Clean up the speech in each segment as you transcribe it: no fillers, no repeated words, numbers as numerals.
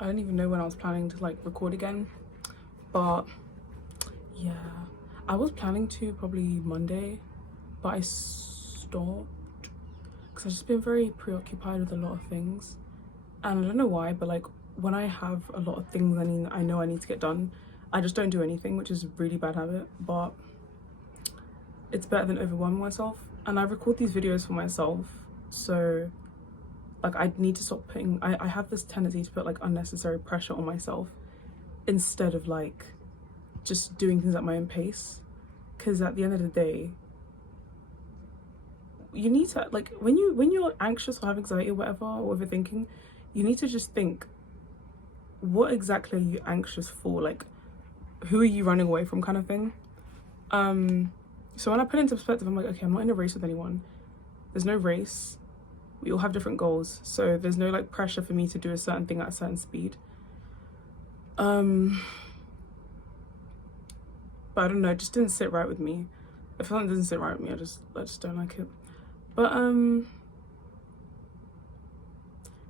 I don't even know when I was planning to like record again, but yeah, I was planning to probably Monday, but I stopped because I've just been very preoccupied with a lot of things, and I don't know why, but like when I have a lot of things I know I need to get done, I just don't do anything, which is a really bad habit, but it's better than overwhelming myself. And I record these videos for myself, so like I need to stop putting I have this tendency to put like unnecessary pressure on myself instead of like just doing things at my own pace, because at the end of the day you need to like when you're anxious or have anxiety or whatever or overthinking, you need to just think, what exactly are you anxious for? Like, who are you running away from, kind of thing. So when I put it into perspective, I'm like, okay, I'm not in a race with anyone. There's no race. We all have different goals, so there's no like pressure for me to do a certain thing at a certain speed. But I don't know, it just didn't sit right with me. If something doesn't sit right with me, I just don't like it. But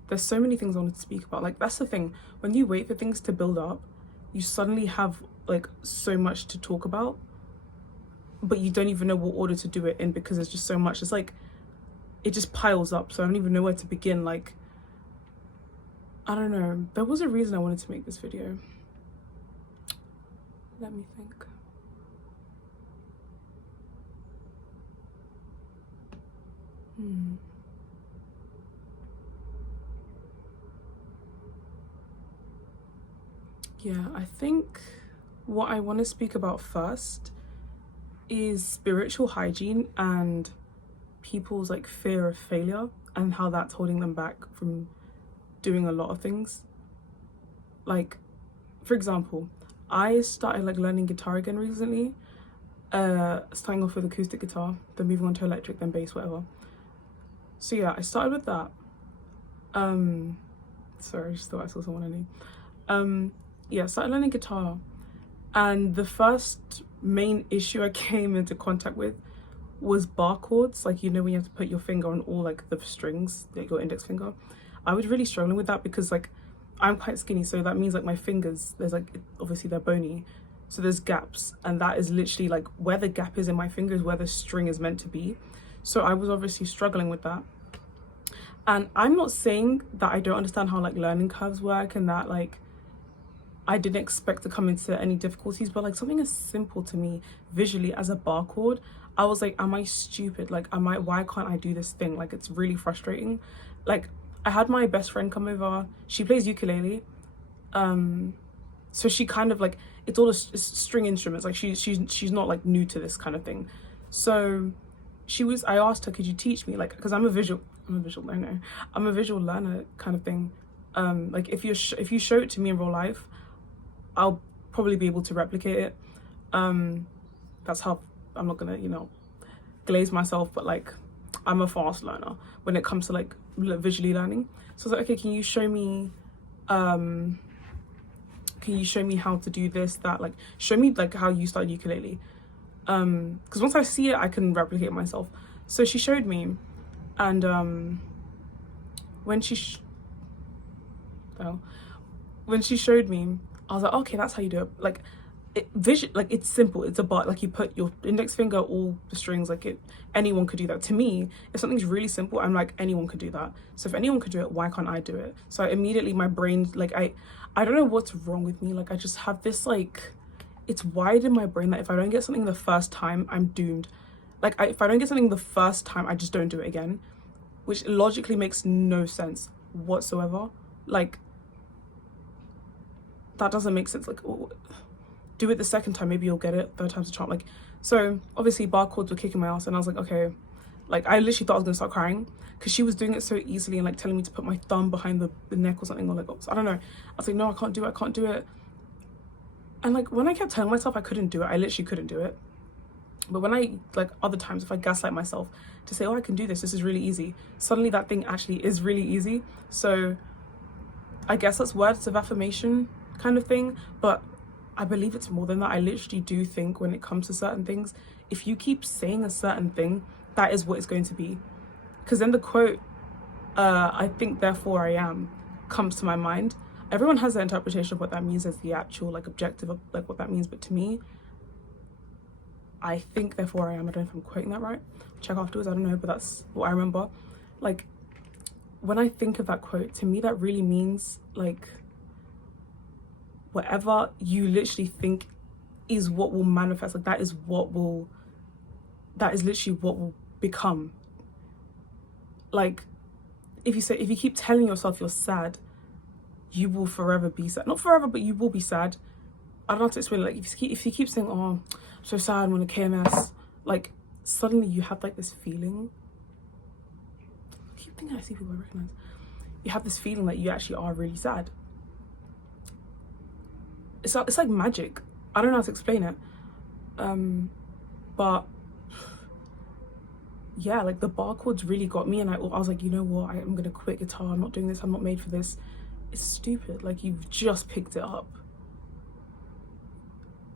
there's so many things I wanted to speak about. Like, that's the thing, when you wait for things to build up, you suddenly have like so much to talk about, but you don't even know what order to do it in because there's just so much. It's like it just piles up, so I don't even know where to begin. Like, I don't know, there was a reason I wanted to make this video. Let me think. Yeah, I think what I want to speak about first is spiritual hygiene and people's like fear of failure and how that's holding them back from doing a lot of things. Like, for example, I started like learning guitar again recently, starting off with acoustic guitar, then moving on to electric, then bass, whatever. So yeah, I started with that. Sorry, I just thought I saw someone I knew. Yeah, I started learning guitar, and the first main issue I came into contact with was bar chords. Like, you know, when you have to put your finger on all like the strings, like your index finger. I was really struggling with that because like I'm quite skinny, so that means like my fingers, there's like, obviously they're bony, so there's gaps, and that is literally like where the gap is in my fingers where the string is meant to be. So I was obviously struggling with that. And I'm not saying that I don't understand how like learning curves work and that like I didn't expect to come into any difficulties, but like something as simple to me visually as a bar chord, I was like, am I stupid? Like, why can't I do this thing? Like, it's really frustrating. Like, I had my best friend come over, she plays ukulele, so she kind of like, it's all it's string instruments, like she's not like new to this kind of thing. So I asked her, could you teach me, like, because I'm a visual learner, I'm a visual learner kind of thing. Like, if you show it to me in real life, I'll probably be able to replicate it. That's how, I'm not gonna, you know, glaze myself, but like I'm a fast learner when it comes to like visually learning. So I was like, okay, can you show me how to do this, that, like show me like how you started ukulele, because once I see it I can replicate it myself. So she showed me, and when she showed me, I was like, okay, that's how you do it. Like, it's simple. It's a bar, like you put your index finger, all the strings, like anyone could do that. To me, if something's really simple, I'm like, anyone could do that. So if anyone could do it, why can't I do it? So immediately my brain, like I don't know what's wrong with me. Like, I just have this like, it's wired in my brain that if I don't get something the first time, I'm doomed. Like, if I don't get something the first time, I just don't do it again, which logically makes no sense whatsoever. Like, that doesn't make sense. Like, do it the second time, maybe you'll get it, third time's a charm. Like, so obviously bar chords were kicking my ass, and I was like, okay, like I literally thought I was gonna start crying because she was doing it so easily and like telling me to put my thumb behind the neck or something, or like, I don't know. I was like, no, I can't do it. And like when I kept telling myself I couldn't do it, I literally couldn't do it. But when I, like, other times, if I gaslight myself to say, oh, I can do this is really easy, suddenly that thing actually is really easy. So I guess that's words of affirmation kind of thing, but I believe it's more than that. I literally do think when it comes to certain things, if you keep saying a certain thing, that is what it's going to be. Because then the quote, I think therefore I am, comes to my mind. everyone has their interpretation of what that means as the actual like objective of like what that means, but to me, I think therefore I am. I don't know if I'm quoting that right. Check afterwards, I don't know, but that's what I remember. Like, when I think of that quote, to me that really means like whatever you literally think is what will manifest. Like, that is literally what will become. Like, if you keep telling yourself you're sad, you will forever be sad. Not forever, but you will be sad. I don't know how to explain it. Like, if you keep saying, oh, I'm so sad when a KMS, like, suddenly you have like this feeling. I keep thinking I see people I recognize. You have this feeling that you actually are really sad. It's like magic. I don't know how to explain it. But yeah, like the bar chords really got me, and I was like, you know what, I'm gonna quit guitar. I'm not doing this. I'm not made for this. It's stupid. Like, you've just picked it up.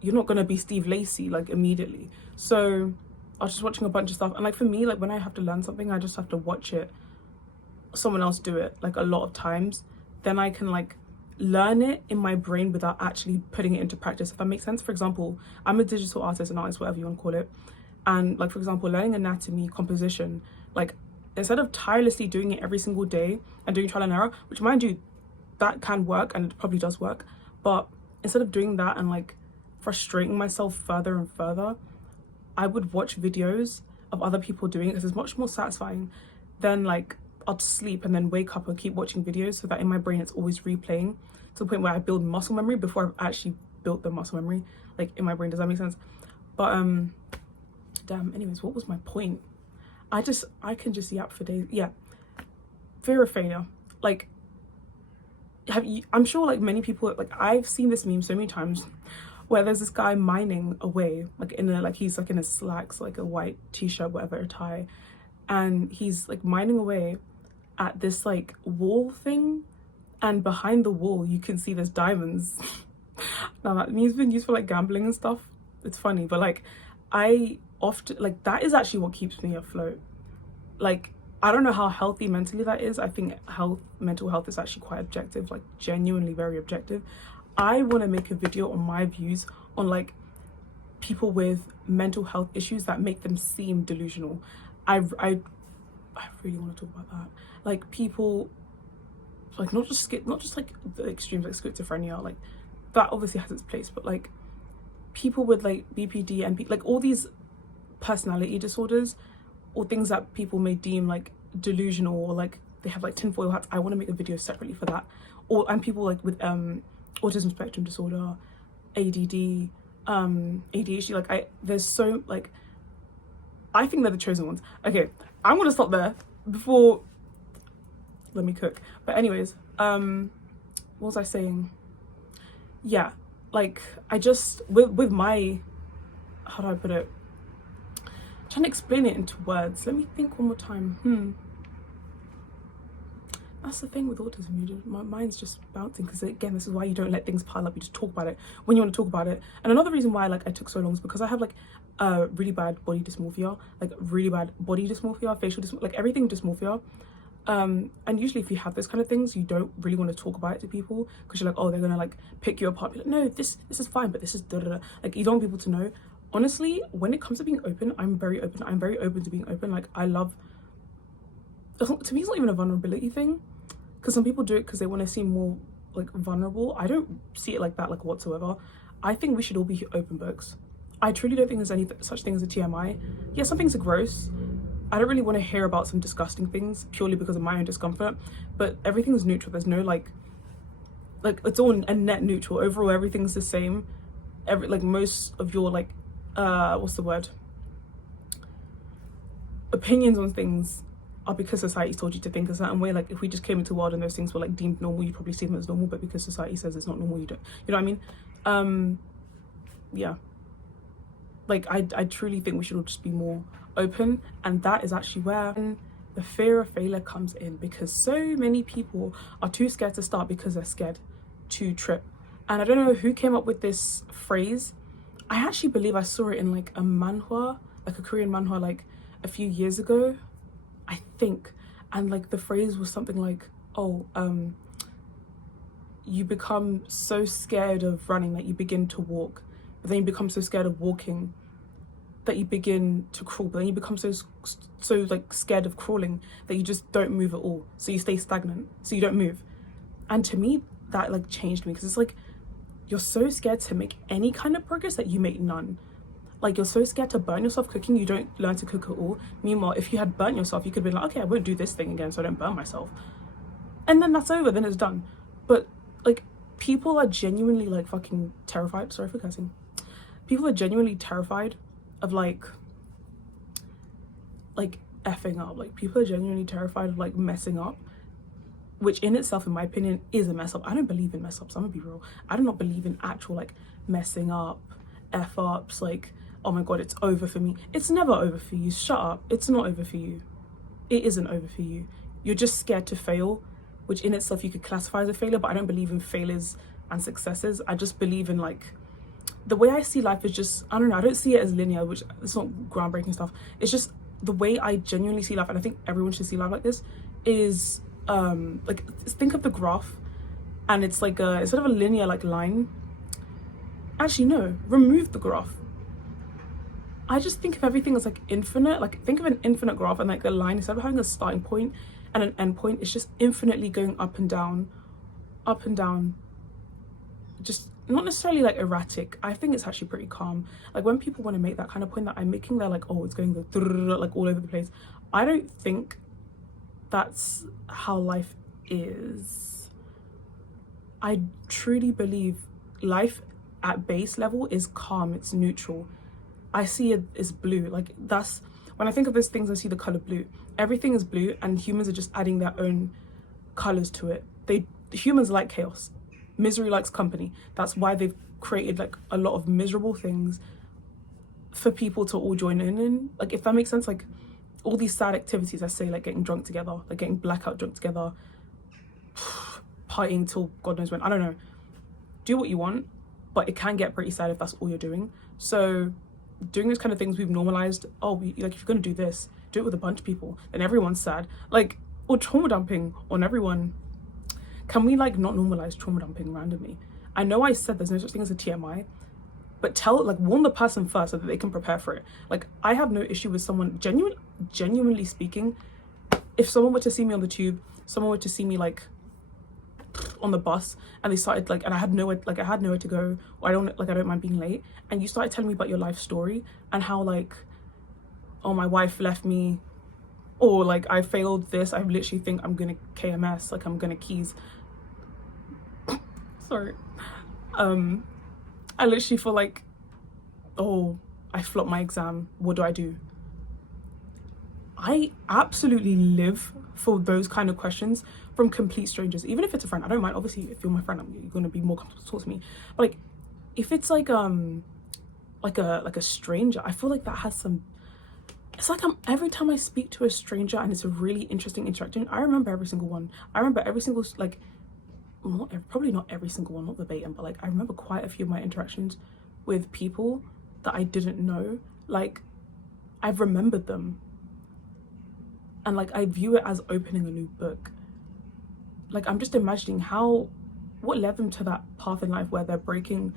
You're not gonna be Steve Lacy like immediately. So I was just watching a bunch of stuff, and like for me, like when I have to learn something, I just have to watch it, someone else do it like a lot of times. Then I can like learn it in my brain without actually putting it into practice, if that makes sense. For example, I'm a digital artist, an artist, whatever you want to call it, and like for example, learning anatomy, composition, like instead of tirelessly doing it every single day and doing trial and error, which mind you, that can work and it probably does work, but instead of doing that and like frustrating myself further and further, I would watch videos of other people doing it, because it's much more satisfying than like I'll sleep and then wake up and keep watching videos, so that in my brain it's always replaying to the point where I build muscle memory before I've actually built the muscle memory, like in my brain. Does that make sense? But damn, anyways, what was my point? I can just yap for days. Yeah, fear of failure. Like, I'm sure like many people, like I've seen this meme so many times where there's this guy mining away, like he's like in his slacks, like a white t-shirt, whatever, a tie, and he's like mining away at this like wall thing, and behind the wall you can see there's diamonds. Now that meme's been used for like gambling and stuff. It's funny, but like I often, like, that is actually what keeps me afloat. Like, I don't know how healthy mentally that is. I think mental health is actually quite objective, like genuinely very objective. I want to make a video on my views on like people with mental health issues that make them seem delusional. I really want to talk about that. Like, people, like not just like the extremes like schizophrenia, like that obviously has its place, but like people with like BPD and like all these personality disorders, or things that people may deem like delusional, or like they have like tinfoil hats. I want to make a video separately for that. And people like with autism spectrum disorder, ADD, ADHD, like there's so, like, I think they're the chosen ones. Okay, I'm gonna stop there before, let me cook. But anyways, what was I saying? Yeah, like I just, with my, how do I put it? I'm trying to explain it into words. Let me think one more time. That's the thing with autism, my mind's just bouncing, because again, this is why you don't let things pile up. You just talk about it when you want to talk about it. And another reason why like I took so long is because I have like really bad body dysmorphia, facial dysmorphia, like everything dysmorphia. And usually if you have those kind of things, you don't really want to talk about it to people, because you're like, oh, they're gonna like pick you apart. Be like, no, this is fine, but this is da da da. Like, you don't want people to know. Honestly, when it comes to being open, I'm very open. I'm very open to being open. Like, I love, to me it's not even a vulnerability thing, because some people do it because they want to seem more like vulnerable. I don't see it like that, like whatsoever. I think we should all be open books. I truly don't think there's any such thing as a TMI. Yeah, some things are gross. I don't really want to hear about some disgusting things purely because of my own discomfort, but everything's neutral. There's no like it's all a net neutral. Overall, everything's the same. Like most of your like what's the word, opinions on things are because society's told you to think a certain way. Like, if we just came into the world and those things were like deemed normal, you'd probably see them as normal, but because society says it's not normal, you don't, you know what I mean? Yeah, like I truly think we should all just be more open, and that is actually where the fear of failure comes in, because so many people are too scared to start because they're scared to trip. And I don't know who came up with this phrase. I actually believe I saw it in like a manhwa, like a Korean manhwa, like a few years ago, I think. And like the phrase was something like, oh, you become so scared of running that you begin to walk, but then you become so scared of walking that you begin to crawl, but then you become so like scared of crawling that you just don't move at all, so you stay stagnant, so you don't move. And to me, that like changed me, because it's like you're so scared to make any kind of progress that you make none. Like, you're so scared to burn yourself cooking, you don't learn to cook at all. Meanwhile, if you had burnt yourself, you could be like, okay, I won't do this thing again so I don't burn myself, and then that's over, then it's done. But like, people are genuinely like fucking terrified, sorry for cursing, people are genuinely terrified of like effing up. Like, people are genuinely terrified of like messing up, which in itself, in my opinion, is a mess up. I don't believe in mess ups, I'm gonna be real. I do not believe in actual like messing up, f ups, like, oh my god, it's over for me. It's never over for you. Shut up. It's not over for you. It isn't over for you. You're just scared to fail, which in itself you could classify as a failure, but I don't believe in failures and successes. I just believe in like, the way I see life is just, I don't know, I don't see it as linear, which it's not groundbreaking stuff. It's just the way I genuinely see life, and I think everyone should see life like this, is like, think of the graph, and it's like a, instead of a linear like line, actually no, remove the graph. I just think of everything as like infinite. Like, think of an infinite graph, and like the line, instead of having a starting point and an end point, it's just infinitely going up and down, just not necessarily like erratic. I think it's actually pretty calm. Like, when people want to make that kind of point that I'm making, they're like, oh, it's going like all over the place. I don't think that's how life is. I truly believe life at base level is calm, it's neutral. I see it as blue. Like, that's when I think of those things, I see the color blue. Everything is blue, and humans are just adding their own colors to it. Humans like chaos. Misery likes company. That's why they've created like a lot of miserable things for people to all join in. Like, if that makes sense, like all these sad activities, I say, like getting drunk together, like getting blackout drunk together, partying till God knows when, I don't know. Do what you want, but it can get pretty sad if that's all you're doing. So doing those kind of things we've normalized. Oh, like, if you're gonna do this, do it with a bunch of people, then everyone's sad. Like, or trauma dumping on everyone. Can we like not normalize trauma dumping randomly? I know I said there's no such thing as a TMI, but warn the person first so that they can prepare for it. Like, I have no issue with someone genuinely speaking. If someone were to see me on the tube, someone were to see me like on the bus, and they started like, and I had nowhere to go, or I don't mind being late, and you started telling me about your life story and how like, oh, my wife left me, or like I failed this, I literally think I'm gonna KMS, like I'm gonna keys. Sorry. I literally feel like, oh, I flopped my exam, what do I do? I absolutely live for those kind of questions from complete strangers. Even if it's a friend, I don't mind. Obviously, if you're my friend, you're gonna be more comfortable to talk to me. But like, if it's like a stranger, I feel like that has some. It's like every time I speak to a stranger and it's a really interesting interaction, I remember every single one. I remember every single like, probably not every single one, not verbatim, but like I remember quite a few of my interactions with people that I didn't know. Like, I've remembered them. And like, I view it as opening a new book. Like, I'm just imagining what led them to that path in life where they're breaking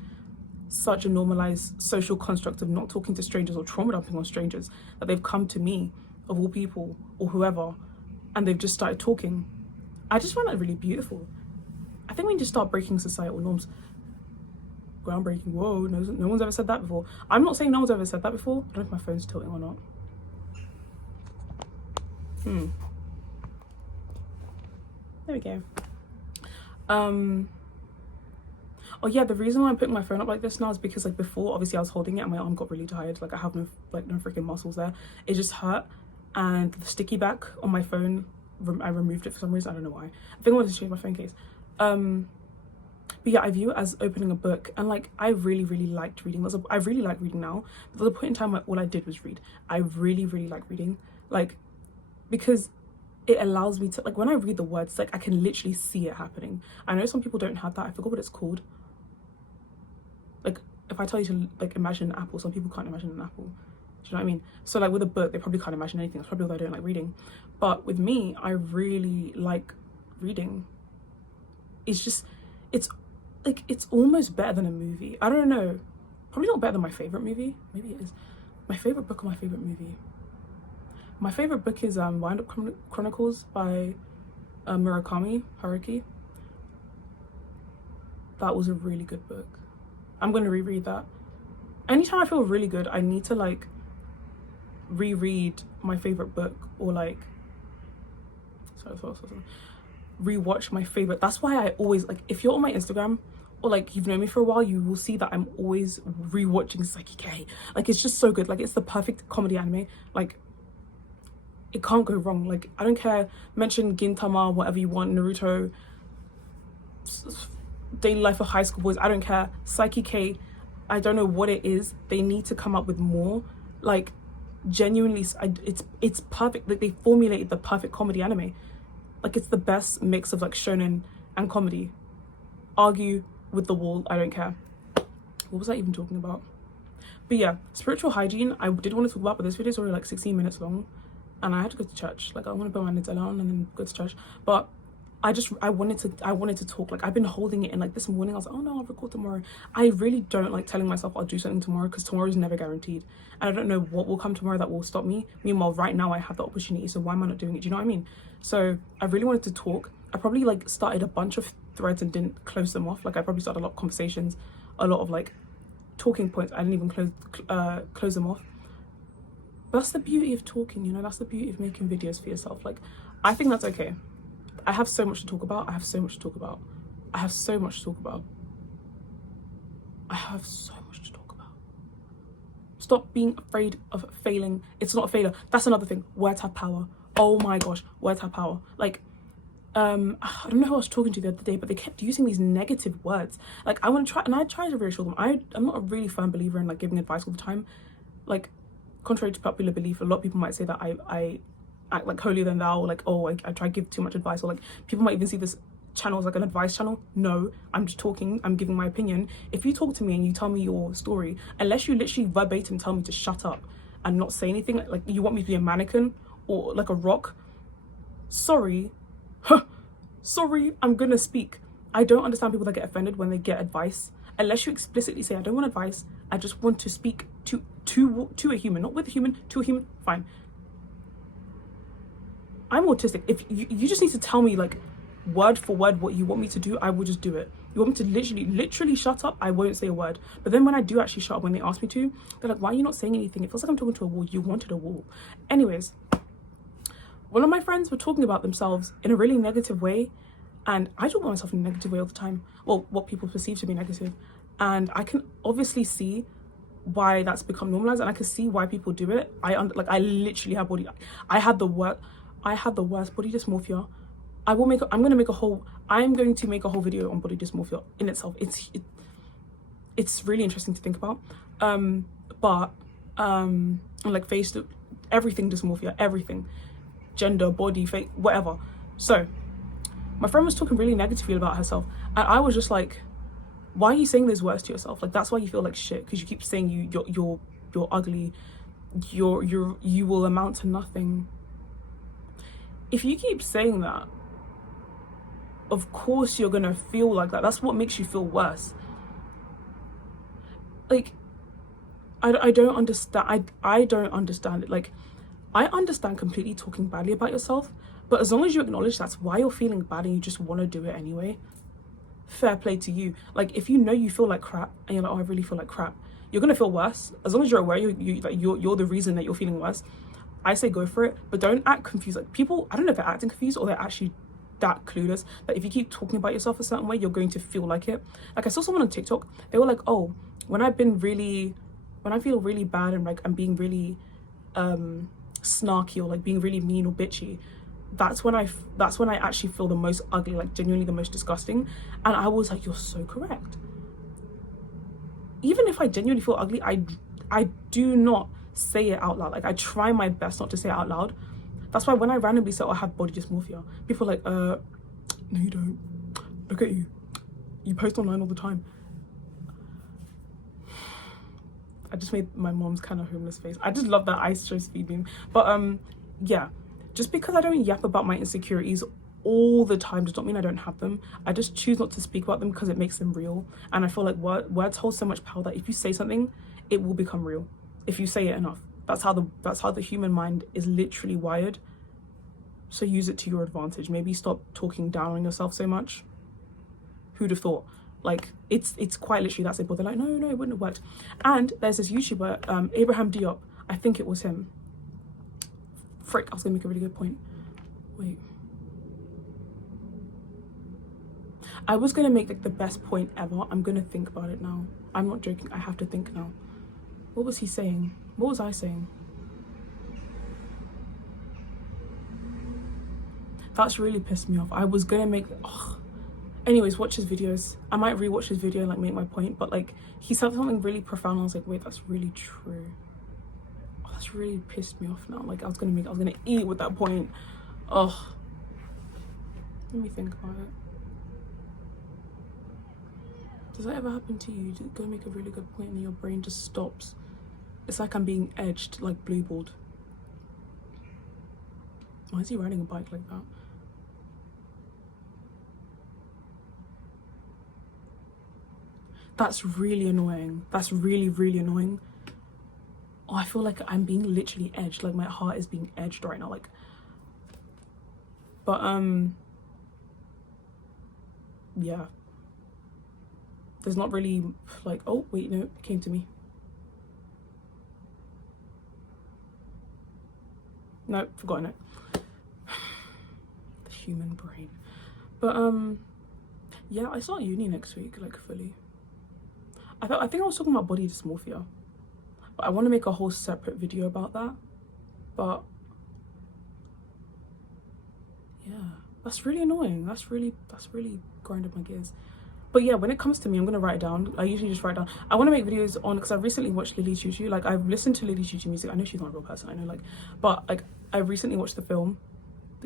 such a normalized social construct of not talking to strangers or trauma dumping on strangers, that they've come to me, of all people, or whoever, and they've just started talking. I just find that really beautiful. I think we need to start breaking societal norms. Groundbreaking. Whoa, no one's ever said that before. I'm not saying no one's ever said that before. I don't know if my phone's tilting or not. There we go. Oh yeah, the reason why I'm putting my phone up like this now is because like before, obviously I was holding it and my arm got really tired. Like, I have no freaking muscles there. It just hurt, and the sticky back on my phone, I removed it for some reason. I don't know why. I think I wanted to change my phone case. But yeah, I view it as opening a book, and like, I really liked reading. I really like reading now. There was a point in time where all I did was read. I really like reading, like, because it allows me to, like, when I read the words, like, I can literally see it happening. I know some people don't have that. I forgot what it's called. Like, if I tell you to like imagine an apple, some people can't imagine an apple. Do you know what I mean? So like with a book, they probably can't imagine anything. That's probably why I don't like reading. But with me, I really like reading. It's just, It's like, it's almost better than a movie. I don't know, probably not better than my favorite movie. Maybe it is. My favorite book or my favorite movie? My favorite book is Wind Up Chronicles by Murakami Haruki. That was a really good book. I'm gonna reread that. Anytime I feel really good, I need to like reread my favorite book, or like rewatch my favorite. That's why I always, like, if you're on my Instagram or like you've known me for a while, you will see that I'm always rewatching Psyche K. Like, it's just so good. Like, it's the perfect comedy anime. Like, it can't go wrong. Like, I don't care, mention Gintama, whatever you want, Naruto, Daily Life of High School Boys, I don't care. Psyche K, I don't know what it is. They need to come up with more. Like, genuinely, it's perfect. Like, they formulated the perfect comedy anime. Like, it's the best mix of like shonen and comedy. Argue with the wall, I don't care. What was I even talking about? But yeah, spiritual hygiene, I did want to talk about, but this video is already like 16 minutes long and I had to go to church. Like, I want to put my Nutella on and then go to church. But I wanted to talk. Like, I've been holding it in. Like, this morning I was like, oh no, I'll record tomorrow. I really don't like telling myself I'll do something tomorrow, because tomorrow is never guaranteed and I don't know what will come tomorrow that will stop me. Meanwhile, right now I have the opportunity, so why am I not doing it? Do you know what I mean? So I really wanted to talk. I probably like started a bunch of threads and didn't close them off. Like, I probably started a lot of conversations, a lot of like talking points. I didn't even close them off. But that's the beauty of talking, you know. That's the beauty of making videos for yourself. Like, I think that's okay. I have so much to talk about. I have so much to talk about. I have so much to talk about. I have so much to talk about. Stop being afraid of failing. It's not a failure. That's another thing. Words have power. Oh my gosh, words have power. Like, I don't know who I was talking to the other day, but they kept using these negative words. Like, I want to try, and I try to reassure them. I'm not a really firm believer in like giving advice all the time. Like, contrary to popular belief, a lot of people might say that I act like holier than thou, or like, oh, I try to give too much advice, or like people might even see this channel as like an advice channel. No, I'm just talking, I'm giving my opinion. If you talk to me and you tell me your story, unless you literally verbatim tell me to shut up and not say anything, like you want me to be a mannequin or like a rock, sorry, sorry, I'm gonna speak. I don't understand people that get offended when they get advice. Unless you explicitly say, I don't want advice, I just want to speak to a human, not with a human, to a human, fine. I'm autistic. If you just need to tell me like word for word what you want me to do, I will just do it. You want me to literally shut up, I won't say a word. But then when I do actually shut up, when they ask me to, they're like, why are you not saying anything? It feels like I'm talking to a wall. You wanted a wall. Anyways, one of my friends were talking about themselves in a really negative way, and I talk about myself in a negative way all the time. Well, what people perceive to be negative. And I can obviously see why that's become normalized, and I can see why people do it. I literally have I had the worst body dysmorphia. I'm going to make a whole video on body dysmorphia in itself. It's really interesting to think about. Like face, everything dysmorphia, everything, gender, body, face, whatever. So my friend was talking really negatively about herself, and I was just like, why are you saying those words to yourself? Like, that's why you feel like shit, because you keep saying you're ugly, you will amount to nothing. If you keep saying that, of course you're gonna feel like that. That's what makes you feel worse. Like, I don't understand. I don't understand it. Like, I understand completely talking badly about yourself, but as long as you acknowledge that's why you're feeling bad and you just want to do it anyway, fair play to you. Like, if you know you feel like crap and you're like, oh, I really feel like crap, you're gonna feel worse. As long as you're aware you're the reason that you're feeling worse, I say go for it. But don't act confused. Like, people, I don't know if they're acting confused or they're actually that clueless that if you keep talking about yourself a certain way, you're going to feel like it. Like, I saw someone on TikTok, they were like, oh, when I feel really bad and like I'm being really snarky or like being really mean or bitchy, that's when I actually feel the most ugly, like genuinely the most disgusting. And I was like, you're so correct. Even if I genuinely feel ugly, I do not say it out loud. Like, I try my best not to say it out loud. That's why when I randomly say, oh, I have body dysmorphia, people are like, no you don't, look at you post online all the time. I just made my mom's kind of homeless face. I just love that ice show speed beam. But yeah, just because I don't yap about my insecurities all the time does not mean I don't have them. I just choose not to speak about them because it makes them real. And I feel like words hold so much power that if you say something, it will become real if you say it enough. That's how the human mind is literally wired. So use it to your advantage. Maybe stop talking down on yourself so much. Who'd have thought? Like, it's quite literally that simple. They're like, no, it wouldn't have worked. And there's this YouTuber, Abraham Diop. I think it was him. Frick, I was gonna make a really good point. Wait. I was gonna make like the best point ever. I'm gonna think about it now. I'm not joking. I have to think now. What was he saying? What was I saying? That's really pissed me off. I was gonna make... Ugh. Anyways, watch his videos. I might rewatch his video and like make my point, but like he said something really profound. I was like, wait, that's really true. Oh, that's really pissed me off now. Like I was gonna eat with that point. Ugh. Let me think about it. Does that ever happen to you? You go make a really good point and your brain just stops. It's like I'm being edged, like blueballed. Why is he riding a bike like that? That's really annoying. That's really, really annoying. Oh, I feel like I'm being literally edged. Like my heart is being edged right now. Like, but yeah. There's not really like, oh wait, no, it came to me. No, forgotten it. The human brain. But yeah, I start uni next week, like fully. I think I was talking about body dysmorphia, but I want to make a whole separate video about that. But yeah, that's really annoying. That's really grinding my gears. But yeah, when it comes to me, I'm gonna write it down. I usually just write down. I want to make videos on, because I've recently watched Lily Choo. Like I've listened to Lily Choo music. I know she's not a real person. I know, like, but like I recently watched the film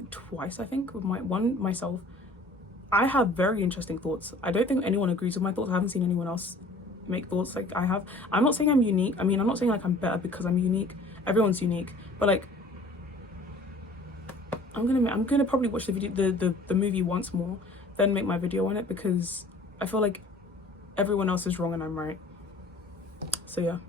twice, I think, with myself. I have very interesting thoughts. I don't think anyone agrees with my thoughts. I haven't seen anyone else make thoughts like I have. I'm not saying I'm unique. I mean, I'm not saying like I'm better because I'm unique. Everyone's unique, but like I'm gonna probably watch the video, the movie once more, then make my video on it, because I feel like everyone else is wrong and I'm right. So yeah.